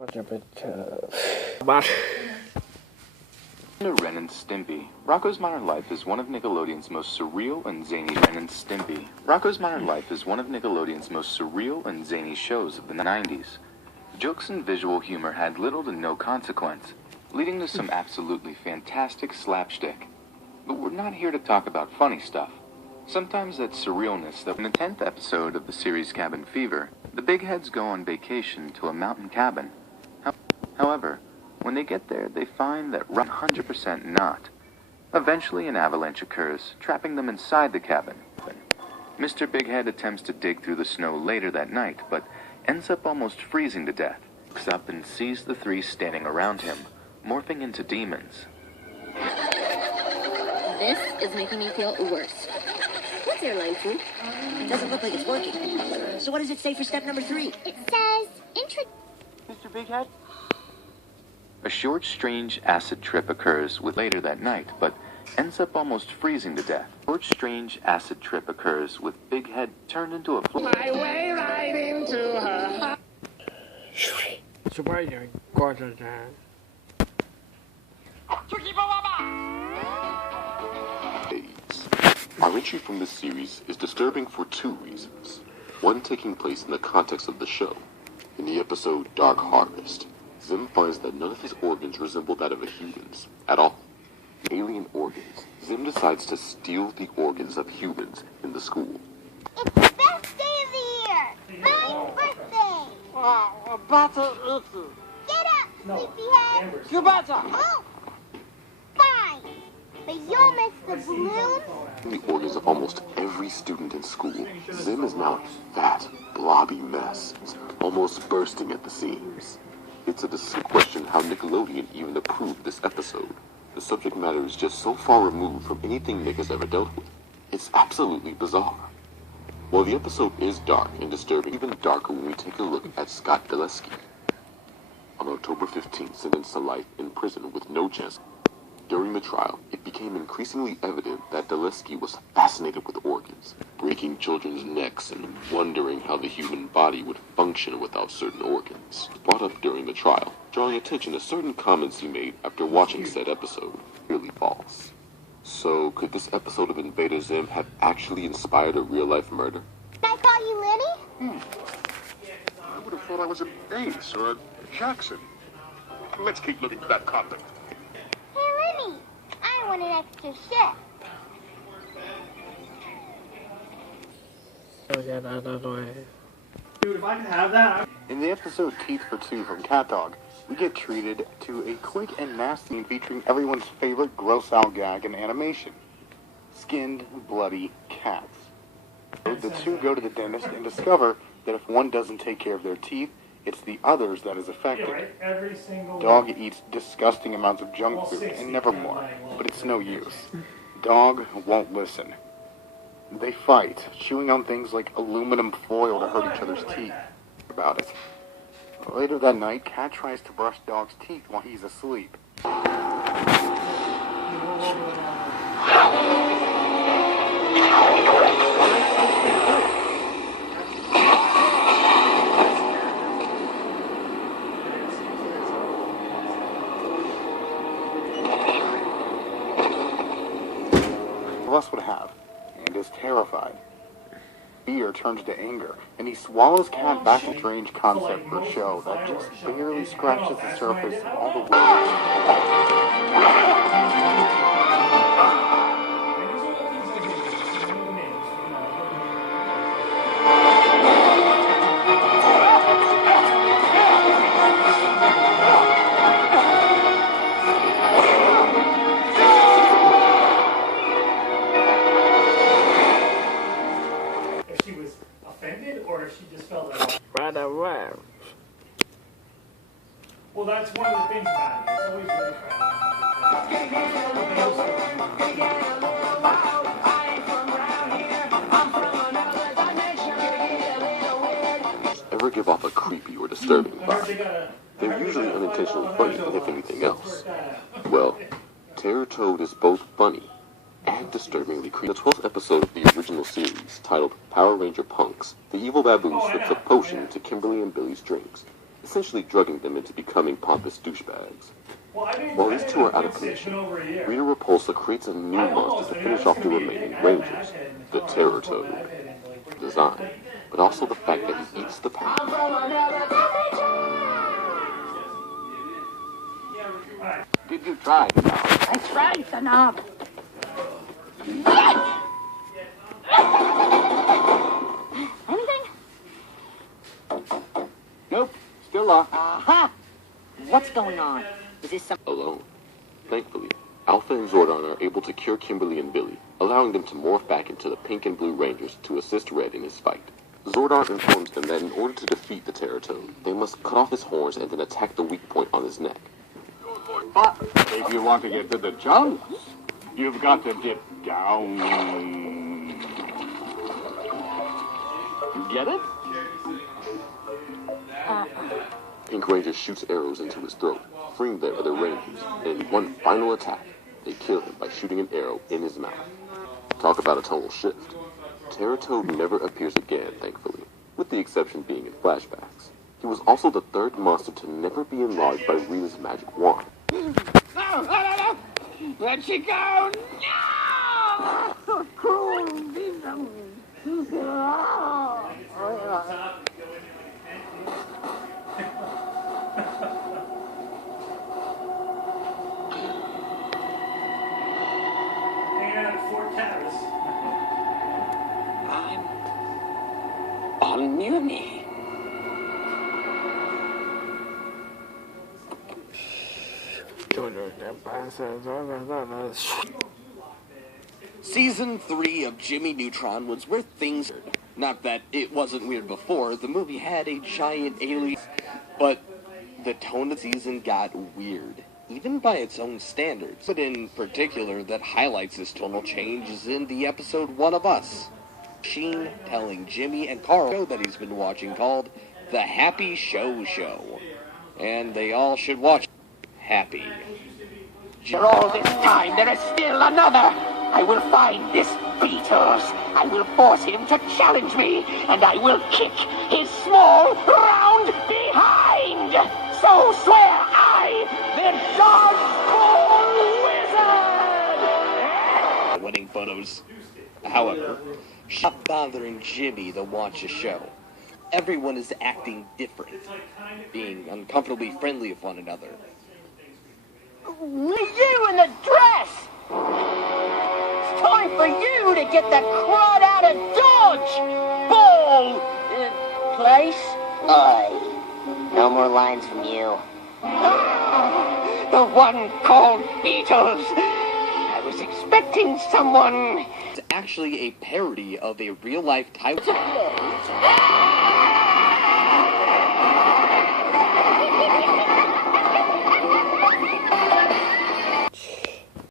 Ren and Stimpy. Rocko's Modern Life is one of Nickelodeon's most surreal and zany. Ren and Stimpy. Rocko's Modern Life is one of Nickelodeon's most surreal and zany shows of the 90s. Jokes and visual humor had little to no consequence, leading to some absolutely fantastic slapstick. But we're not here to talk about funny stuff. Sometimes that surrealness that in the 10th episode of the series Cabin Fever, the Big Heads go on vacation to a mountain cabin. However, when they get there, they find that 100% not. Eventually, an avalanche occurs, trapping them inside the cabin. Mr. Big Head attempts to dig through the snow later that night, but ends up almost freezing to death. Looks up and sees the three standing around him, morphing into demons. This is making me feel worse. What's airline food? It doesn't look like it's working. So what does it say for step number 3? It says Mr. Big Head? A short, strange acid trip occurs later that night, but ends up almost freezing to death. A short, strange acid trip occurs with Big Head turned into a My way right into her. Surprising, gorgeous. Our entry from this series is disturbing for 2 reasons. One taking place in the context of the show. In the episode Dark Harvest, Zim finds that none of his organs resemble that of a human's at all. Alien organs. Zim decides to steal the organs of humans in the school. It's the best day of the year. My birthday. About to eat you. Get up, sleepyhead. You better. Oh, fine. But you'll miss the balloons. The organs of almost every student in school. Zim is now a fat, blobby mess, almost bursting at the seams. It's a distinct question how Nickelodeon even approved this episode. The subject matter is just so far removed from anything Nick has ever dealt with. It's absolutely bizarre. While the episode is dark and disturbing, even darker when we take a look at Scott Dulesky. On October 15th, sentenced to life in prison with no chance. During the trial, it became increasingly evident that Dulesky was fascinated with organs, breaking children's necks and wondering how the human body would function without certain organs. Brought up during the trial, drawing attention to certain comments he made after watching said episode. Really false. So, could this episode of Invader Zim have actually inspired a real-life murder? I call you Lenny? I would have thought I was an Ace or a Jackson. Let's keep looking for that condom. Hey, Lenny. I want an extra shift. Dude, if I could have that. In the episode Teeth for Two from Cat Dog, we get treated to a quick and nasty scene featuring everyone's favorite gross-out gag in animation. Skinned, bloody cats. The two go to the dentist and discover that if one doesn't take care of their teeth, it's the others that is affected. Dog eats disgusting amounts of junk food and never more, but it's no use. Dog won't listen. They fight, chewing on things like aluminum foil to hurt each other's teeth. About it. Later that night, Cat tries to brush Dog's teeth while he's asleep. Plus would have, and is terrified. Fear turns to anger, and he swallows Cat back. A strange concept for a show that just barely scratches the surface of all the Well, that's one of the things about it. It's always really Ever give off a creepy or disturbing vibe? They're usually unintentionally funny, if anything else. Well, Terror Toad is both funny and disturbingly creepy. The 12th episode of the original series, titled Power Ranger Punks, the evil baboon slips a potion into Kimberly and Billy's drinks. essentially drugging them into becoming pompous douchebags. Well, While these two are out of commission, Rita Repulsa creates a new monster to finish off the remaining Rangers, the Terror Toad. Design, but also the fact that he eats the pack. Did you try? I tried the knob. Anything? Nope. Still locked. Aha! What's going on? Is this some... Alone. Thankfully, Alpha and Zordon are able to cure Kimberly and Billy, allowing them to morph back into the Pink and Blue Rangers to assist Red in his fight. Zordon informs them that in order to defeat the Terror Toad, they must cut off his horns and then attack the weak point on his neck. But if you want to get to the chunks, you've got to dip down. Get it? Pink Ranger shoots arrows into his throat, freeing the other Rangers, and in one final attack, they kill him by shooting an arrow in his mouth. Talk about a total shift. Terror Toad never appears again, thankfully, with the exception being in flashbacks. He was also the third monster to never be enlarged by Rita's magic wand. No! Let she go! Hanging out at Fort Tavis. I'm on Muni. Season 3 of Jimmy Neutron was where things... Not that it wasn't weird before, the movie had a giant alien, but the tone of the season got weird, even by its own standards. But in particular, that highlights this tonal change is in the episode One of Us. Sheen telling Jimmy and Carl that he's been watching called The Happy Show Show. And they all should watch Happy. For all this time, there is still another. I will find this Beatles. I will force him to challenge me, and I will kick his small, round behind. So swear I, the Dodgeball Wizard! Wedding photos. However, stop bothering Jimmy to watch the show. Everyone is acting different, being uncomfortably friendly with one another. You in the dress! It's time for you to get the crud out of Dodge! Ball! Place? Oi. No more lines from you. The one called Beatles! I was expecting someone... It's actually a parody of a real-life type...